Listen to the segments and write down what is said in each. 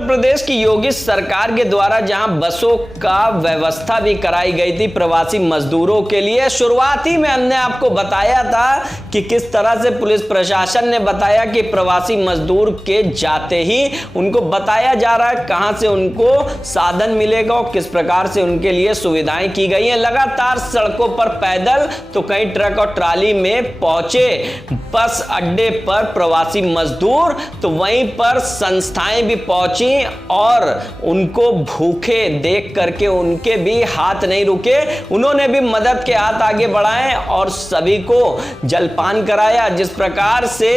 उत्तर प्रदेश की योगी सरकार के द्वारा जहां बसों का व्यवस्था भी कराई गई थी प्रवासी मजदूरों के लिए, शुरुआत ही में हमने आपको बताया था कि किस तरह से पुलिस प्रशासन ने बताया कि प्रवासी मजदूर के जाते ही उनको बताया जा रहा है कहां से उनको साधन मिलेगा और किस प्रकार से उनके लिए सुविधाएं की गई हैं। लगातार सड़कों पर पैदल तो कहीं ट्रक और ट्राली में पहुंचे बस अड्डे पर प्रवासी मजदूर, तो वहीं पर संस्थाएं भी पहुंची और उनको भूखे देख करके उनके भी हाथ नहीं रुके। उन्होंने भी मदद के हाथ आगे बढ़ाए और सभी को जलपान कराया। जिस प्रकार से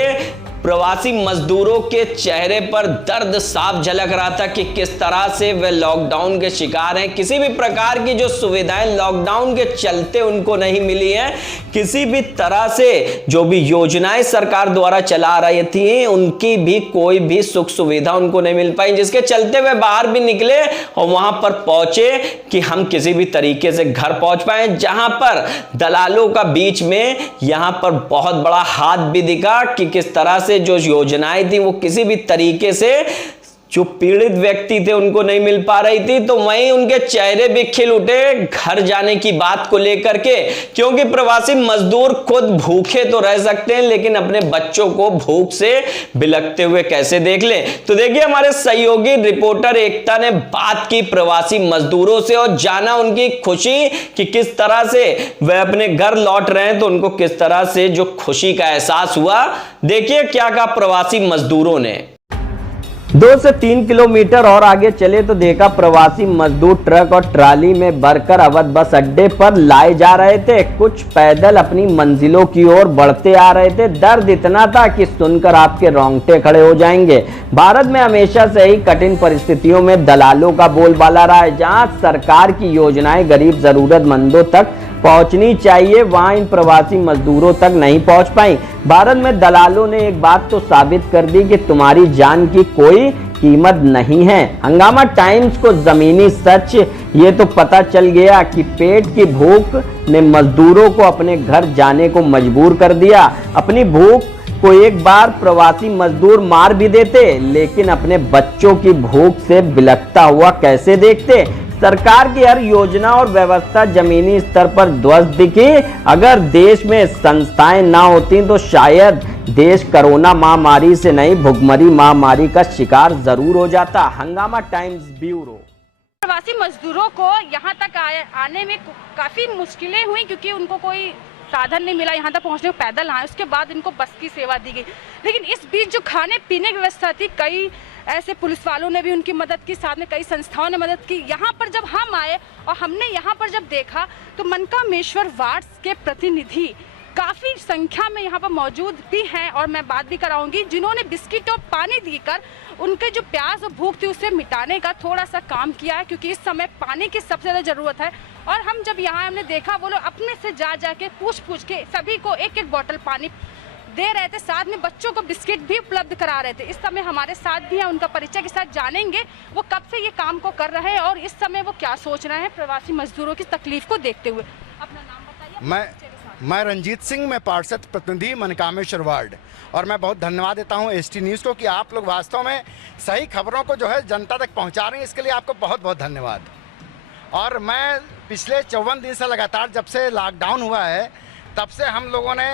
प्रवासी मजदूरों के चेहरे पर दर्द साफ झलक रहा था कि किस तरह से वे लॉकडाउन के शिकार हैं। किसी भी प्रकार की जो सुविधाएं लॉकडाउन के चलते उनको नहीं मिली हैं, किसी भी तरह से जो भी योजनाएं सरकार द्वारा चला रही थी उनकी भी कोई भी सुख सुविधा उनको नहीं मिल पाई, जिसके चलते वे बाहर भी निकले और वहां पर पहुंचे कि हम किसी भी तरीके से घर पहुंच पाए। जहां पर दलालों का बीच में यहां पर बहुत बड़ा हाथ भी दिखा कि किस तरह से जो योजनाएं थी वो किसी भी तरीके से जो पीड़ित व्यक्ति थे उनको नहीं मिल पा रही थी, तो वहीं उनके चेहरे भी खिल उठे घर जाने की बात को लेकर के, क्योंकि प्रवासी मजदूर खुद भूखे तो रह सकते हैं लेकिन अपने बच्चों को भूख से बिलखते हुए कैसे देख ले। तो देखिए हमारे सहयोगी रिपोर्टर एकता ने बात की प्रवासी मजदूरों से और जाना उनकी खुशी कि किस तरह से वह अपने घर लौट रहे हैं, तो उनको किस तरह से जो खुशी का एहसास हुआ। देखिए क्या कहा प्रवासी मजदूरों ने। 2 से 3 किलोमीटर और आगे चले तो देखा प्रवासी मजदूर ट्रक और ट्राली में भरकर अवध बस अड्डे पर लाए जा रहे थे। कुछ पैदल अपनी मंजिलों की ओर बढ़ते आ रहे थे। दर्द इतना था कि सुनकर आपके रोंगटे खड़े हो जाएंगे। भारत में हमेशा से ही कठिन परिस्थितियों में दलालों का बोलबाला रहा है। जहां सरकार की योजनाएं गरीब जरूरतमंदों तक पहुंचनी चाहिए, वहां इन प्रवासी मजदूरों तक नहीं पहुंच पाई। भारत में दलालों ने एक बात तो साबित कर दी कि तुम्हारी जान की कोई कीमत नहीं है। हंगामा टाइम्स को जमीनी सच ये तो पता चल गया कि पेट की भूख ने मजदूरों को अपने घर जाने को मजबूर कर दिया। अपनी भूख को एक बार प्रवासी मजदूर मार भी देते लेकिन अपने बच्चों की भूख से बिलखता हुआ कैसे देखते। सरकार की हर योजना और व्यवस्था जमीनी स्तर पर ध्वस्त दिखी। अगर देश में संस्थाएं ना होती तो शायद देश कोरोना महामारी से नहीं भुखमरी महामारी का शिकार जरूर हो जाता। हंगामा टाइम्स ब्यूरो। प्रवासी मजदूरों को यहाँ तक आने में काफी मुश्किलें हुई क्योंकि उनको कोई साधन नहीं मिला। यहाँ तक पहुँचने को पैदल आए, उसके बाद इनको बस की सेवा दी गई। लेकिन इस बीच जो खाने पीने की व्यवस्था थी, कई ऐसे पुलिस वालों ने भी उनकी मदद की, साथ में कई संस्थाओं ने मदद की। यहाँ पर जब हम आए और हमने यहाँ पर जब देखा तो मनकामेश्वर वार्ड के प्रतिनिधि काफ़ी संख्या में यहाँ पर मौजूद भी हैं और मैं बात भी कराऊंगी, जिन्होंने बिस्किट और पानी देकर उनके जो प्यास और भूख थी उसे मिटाने का थोड़ा सा काम किया है, क्योंकि इस समय पानी की सबसे ज़्यादा ज़रूरत है। और हम जब यहाँ हमने देखा वो लोग अपने से जा के पूछ के सभी को एक एक बोतल पानी दे रहे थे, साथ में बच्चों को बिस्किट भी उपलब्ध करा रहे थे। इस समय हमारे साथ भी हैं, उनका परिचय के साथ जानेंगे वो कब से ये काम को कर रहे हैं और इस समय वो क्या सोच रहे हैं प्रवासी मजदूरों की तकलीफ को देखते हुए। अपना नाम बताइए। मैं रंजीत सिंह, मैं पार्षद प्रतिनिधि मनकामेश्वर वार्ड, और मैं बहुत धन्यवाद देता हूं एसटी न्यूज़ को कि आप लोग वास्तव में सही खबरों को जो है जनता तक पहुंचा रहे हैं। इसके लिए आपको बहुत बहुत धन्यवाद। और मैं पिछले 54 दिन से लगातार जब से लॉकडाउन हुआ है तब से हम लोगों ने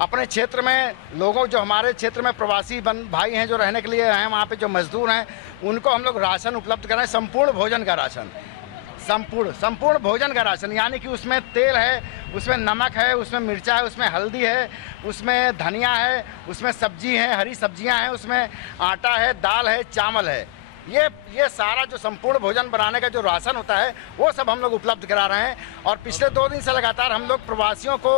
अपने क्षेत्र में लोगों जो हमारे क्षेत्र में प्रवासी भाई हैं जो रहने के लिए हैं, वहाँ पे जो मजदूर हैं उनको हम लोग राशन उपलब्ध कराएं। संपूर्ण भोजन का राशन, संपूर्ण भोजन का राशन, यानी कि उसमें तेल है, उसमें नमक है, उसमें मिर्चा है, उसमें हल्दी है, उसमें धनिया है, उसमें सब्जी है, हरी सब्जियां हैं, उसमें आटा है, दाल है, चावल है। ये सारा जो संपूर्ण भोजन बनाने का जो राशन होता है वो सब हम लोग उपलब्ध करा रहे हैं। और पिछले 2 दिन से लगातार हम लोग प्रवासियों को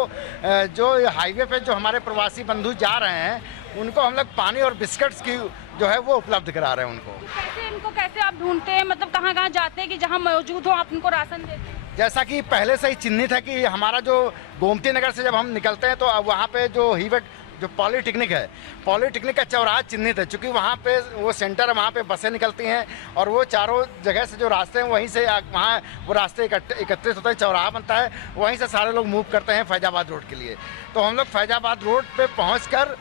जो हाईवे पे जो हमारे प्रवासी बंधु जा रहे हैं उनको हम लोग पानी और बिस्किट्स की जो है वो उपलब्ध करा रहे हैं। इनको कैसे आप ढूंढते हैं, मतलब कहाँ जाते हैं कि जहाँ मौजूद हो आप उनको राशन देते हैं? जैसा कि पहले से ही चिन्हित है कि हमारा जो गोमती नगर से जब हम निकलते हैं तो अब वहाँ पे जो हीवेट जो पॉलीटेक्निक है, पॉलीटेक्निक का चौराहा चिन्हित है, चूँकि वहाँ पे वो सेंटर है, वहाँ पे बसें निकलती हैं और वो चारों जगह से जो रास्ते हैं वहीं से वहाँ वो रास्ते एकत्रित होते हैं, चौराहा बनता है, वहीं से सारे लोग मूव करते हैं फैजाबाद रोड के लिए। तो हम लोग फैजाबाद रोड पे पहुँचकर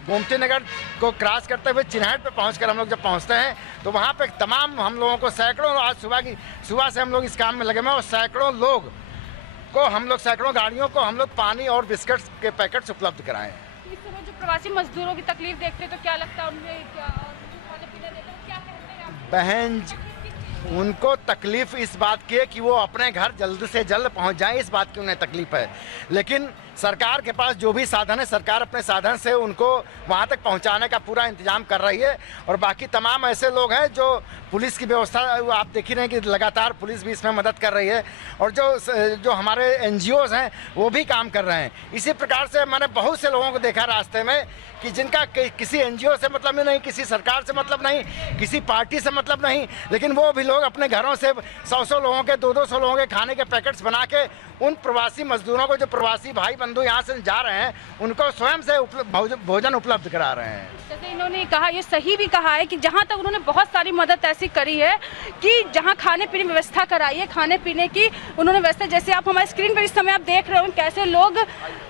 गोमती नगर को क्रॉस करते हुए चिन्हट पे पहुंचकर हम लोग जब पहुंचते हैं तो वहाँ पे तमाम हम लोगों को सैकड़ों, आज सुबह से हम लोग इस काम में लगे हुए हैं और सैकड़ों लोग को हम लोग, सैकड़ों गाड़ियों को हम लोग पानी और बिस्किट्स के पैकेट्स उपलब्ध कराए हैं। इस समय जो प्रवासी मजदूरों की तकलीफ देखते हैं तो क्या लगता है उनमें, क्या खाने पीने देते हैं, क्या कहते हैं आप? बहन, उनको तकलीफ इस बात की है कि वो अपने घर जल्द से जल्द पहुंच जाएं, इस बात की उन्हें तकलीफ है। लेकिन सरकार के पास जो भी साधन है, सरकार अपने साधन से उनको वहां तक पहुंचाने का पूरा इंतजाम कर रही है। और बाकी तमाम ऐसे लोग हैं जो पुलिस की व्यवस्था, आप देख ही रहे हैं कि लगातार पुलिस भी इसमें मदद कर रही है और जो हमारे NGOs हैं वो भी काम कर रहे हैं। इसी प्रकार से मैंने बहुत से लोगों को देखा रास्ते में कि जिनका किसी NGO से मतलब नहीं, किसी सरकार से मतलब नहीं, किसी पार्टी से मतलब नहीं, लेकिन वो भी लोग अपने घरों से 100-100 लोगों के, 200-200 लोगों के खाने के पैकेट्स बना के उन प्रवासी मजदूरों को, जो प्रवासी भाई बंधु यहाँ से जा रहे हैं, उनको स्वयं से भोजन उपलब्ध करा रहे हैं। जैसे इन्होंने कहा, ये सही भी कहा है कि जहाँ तक उन्होंने बहुत सारी मदद ऐसी करी है कि जहाँ खाने पीने की व्यवस्था कराई है, खाने पीने की उन्होंने व्यवस्था, जैसे आप हमारे स्क्रीन पर इस समय आप देख रहे हो कैसे लोग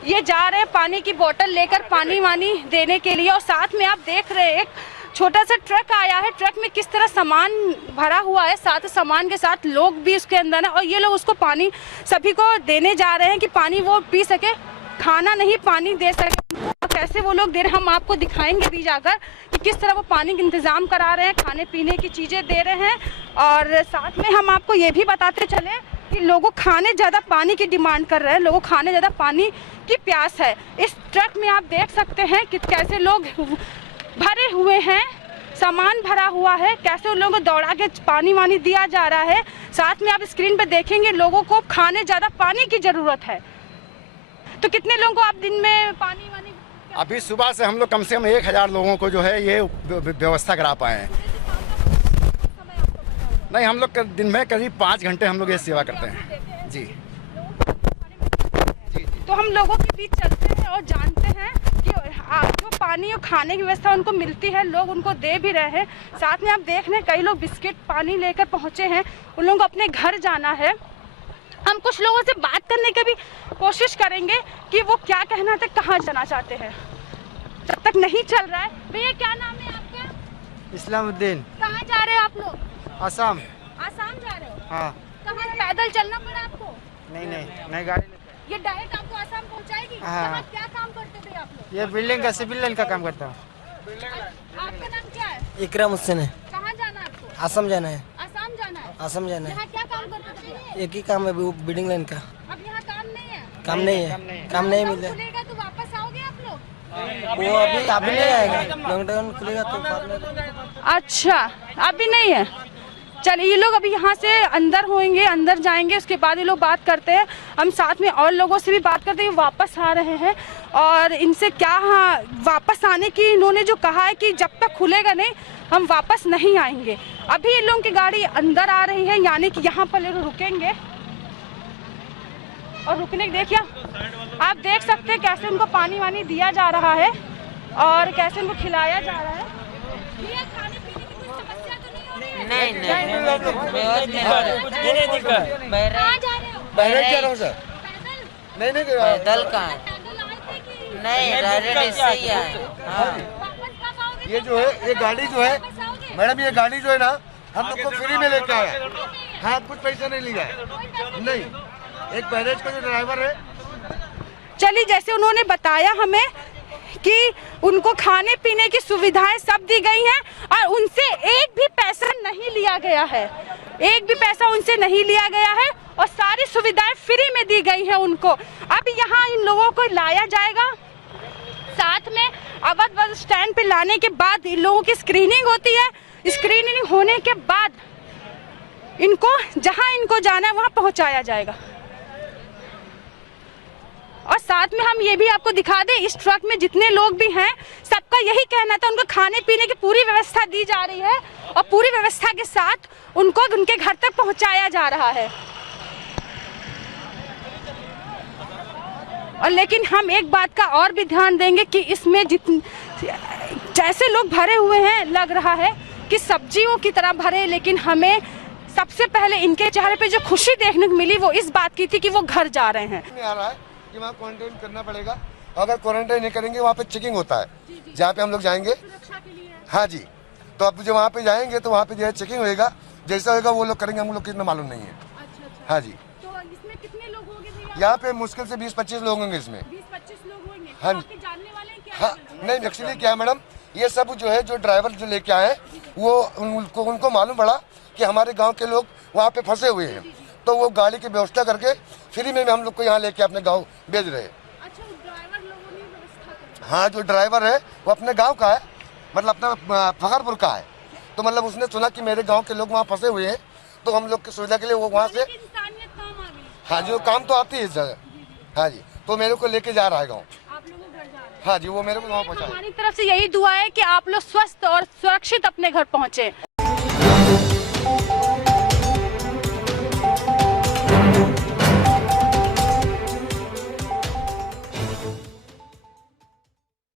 ये जा रहे हैं पानी की बोतल लेकर पानी वानी देने के लिए। और साथ में आप देख रहे हैं एक छोटा सा ट्रक आया है, ट्रक में किस तरह सामान भरा हुआ है, साथ सामान के साथ लोग भी उसके अंदर है और ये लोग उसको पानी सभी को देने जा रहे हैं कि पानी वो पी सके, खाना नहीं पानी दे सके। कैसे वो लोग दे रहे हैं हम आपको दिखाएंगे भी जाकर कि किस तरह वो पानी का इंतजाम करा रहे हैं, खाने पीने की चीज़ें दे रहे हैं। और साथ में हम आपको ये भी बताते चले कि लोगों खाने ज़्यादा पानी की डिमांड कर रहे हैं, लोगों खाने ज़्यादा पानी की प्यास है। इस ट्रक में आप देख सकते हैं कि कैसे लोग भरे हुए हैं, सामान भरा हुआ है, कैसे उन लोगों को दौड़ा के पानी वानी दिया जा रहा है। साथ में आप स्क्रीन पर देखेंगे लोगों को खाने ज़्यादा पानी की ज़रूरत है। तो कितने लोगों को आप दिन में पानी वानी? अभी सुबह से हम लोग कम से कम 1000 लोगों को जो है ये व्यवस्था करा पाए हैं। नहीं, हम लोग दिन में करीब 5 घंटे हम लोग ये सेवा करते हैं जी। तो हम लोगों के बीच चलते हैं और जानते हैं कि जो पानी और खाने की व्यवस्था उनको मिलती है, लोग उनको दे भी रहे हैं। साथ में आप देख रहे हैं कई लोग बिस्किट पानी लेकर पहुंचे हैं, उन लोगों को अपने घर जाना है। हम कुछ लोगों से बात करने की भी कोशिश करेंगे कि वो क्या कहना था, कहाँ जाना चाहते हैं। जब तक नहीं चल रहा है, भैया क्या नाम है आपका? इस्लामुद्दीन। कहाँ जा रहे हो आप लोग? आसाम। आसाम जा रहे हो? हाँ। कहाँ पैदल चलना पड़ा आपको? नहीं गाड़ी ये डायरेक्ट आपको आसाम पहुँचाएगी? हाँ। कहाँ क्या काम करते थे आप लोग? ये बिल्डिंग का सिविल लाइन का काम करता हूँ। आपका नाम क्या है? इकराम हुसैन है। कहाँ जाना है आपको? आसाम जाना है। आसाम जाना है? आसाम जाना है। यहाँ क्या काम करते थे? एक ही काम है, वो बिल्डिंग लाइन का। अब यहाँ काम नहीं है? काम नहीं है, काम नहीं मिल रहा। खुलेगा तो वापस आओगे आप लोग? वो अभी नहीं आएगा, लॉकडाउन खुलेगा तो बाद में। अच्छा, अभी नहीं है। चलिए, ये लोग अभी यहाँ से अंदर होंगे, अंदर जाएंगे, उसके बाद ये लोग बात करते हैं। हम साथ में और लोगों से भी बात करते हैं, वापस आ रहे हैं और इनसे क्या, हाँ वापस आने की इन्होंने जो कहा है कि जब तक खुलेगा नहीं हम वापस नहीं आएंगे। अभी इन लोगों की गाड़ी अंदर आ रही है, यानी कि यहाँ पर लोग रुकेंगे और रुकने देखिए आप देख सकते हैं कैसे उनको पानी वानी दिया जा रहा है और कैसे उनको खिलाया जा रहा है। ये खाने पीने की कोई समस्या तो नहीं हो रही है? नहीं कहाँ जा रहे हो? बहरे जा रहा हूँ सर। पैदल? पैदल कहाँ? पैदल आए थे कि नहीं, डायरेक्ट इससे ही आए। हाँ। वापस कब आओगे? ये जो है, ये गाड़ी जो है वापस आओगे? मैडम, ये गाड़ी जो है ना हम लोग को फ्री में लेके आया। हाँ, कुछ पैसा नहीं लिया है। नहीं, एक बैरेज का जो ड्राइवर है। चलिए, जैसे उन्होंने बताया हमें कि उनको खाने पीने की सुविधाएं सब दी गई हैं और उनसे एक भी पैसा नहीं लिया गया है, एक भी पैसा उनसे नहीं लिया गया है और सारी सुविधाएं फ्री में दी गई हैं उनको। अब यहाँ इन लोगों को लाया जाएगा, साथ में अवध बस स्टैंड पे लाने के बाद इन लोगों की स्क्रीनिंग होती है। स्क्रीनिंग होने के बाद इनको जहाँ इनको जाना है वहाँ पहुँचाया जाएगा। और साथ में हम ये भी आपको दिखा दें, इस ट्रक में जितने लोग भी हैं सबका यही कहना था, उनको खाने पीने की पूरी व्यवस्था दी जा रही है और पूरी व्यवस्था के साथ उनको उनके घर तक पहुंचाया जा रहा है। और लेकिन हम एक बात का और भी ध्यान देंगे कि इसमें जैसे लोग भरे हुए हैं, लग रहा है कि सब्जियों की तरह भरे, लेकिन हमें सबसे पहले इनके चेहरे पे जो खुशी देखने को मिली वो इस बात की थी कि वो घर जा रहे हैं। नहीं आ रहा है कि वहाँ क्वारंटाइन करना पड़ेगा अगर क्वारंटाइन नहीं करेंगे वहाँ पे चेकिंग होता है, जहाँ पे हम लोग जाएंगे। हाँ जी, तो अब जो वहाँ पे जाएंगे तो वहाँ पे जो है चेकिंग होएगा, जैसा होगा वो लोग करेंगे, हम लोग कितना मालूम नहीं है। हाँ जी, तो इसमें कितने लोग होंगे भैया? यहाँ पे मुश्किल से 20-25 लोग होंगे इसमें। 20-25 लोग होंगे। हाँ तो जी। आपके जानने वाले हैं क्या? हाँ नहीं, एक्चुअली क्या है मैडम, ये सब जो है जो ड्राइवर जो लेके आए वो उनको मालूम पड़ा कि हमारे गांव के लोग वहाँ पे फंसे हुए हैं, तो वो गाड़ी की व्यवस्था करके फ्री में हम लोग को यहाँ लेके अपने गांव भेज रहे हैं। अच्छा, ड्राइवर लोगों ने व्यवस्था करी। हाँ, जो ड्राइवर है वो अपने गांव का है, मतलब अपना फखरपुर का है, तो मतलब उसने सुना कि मेरे गांव के लोग वहाँ फंसे हुए हैं, तो हम लोग की सुविधा के लिए वो वहाँ से, इंसानियत काम आ गई। हाँ जी, वो काम तो आती है इस जगह। हाँ जी, तो मेरे को लेके जा रहा है गाँव। आप लोगों घर जा रहे हैं। हाँ जी, वो मेरे को गाँव पहुँचा। हमारी तरफ से यही दुआ है कि आप लोग स्वस्थ और सुरक्षित अपने घर पहुंचे।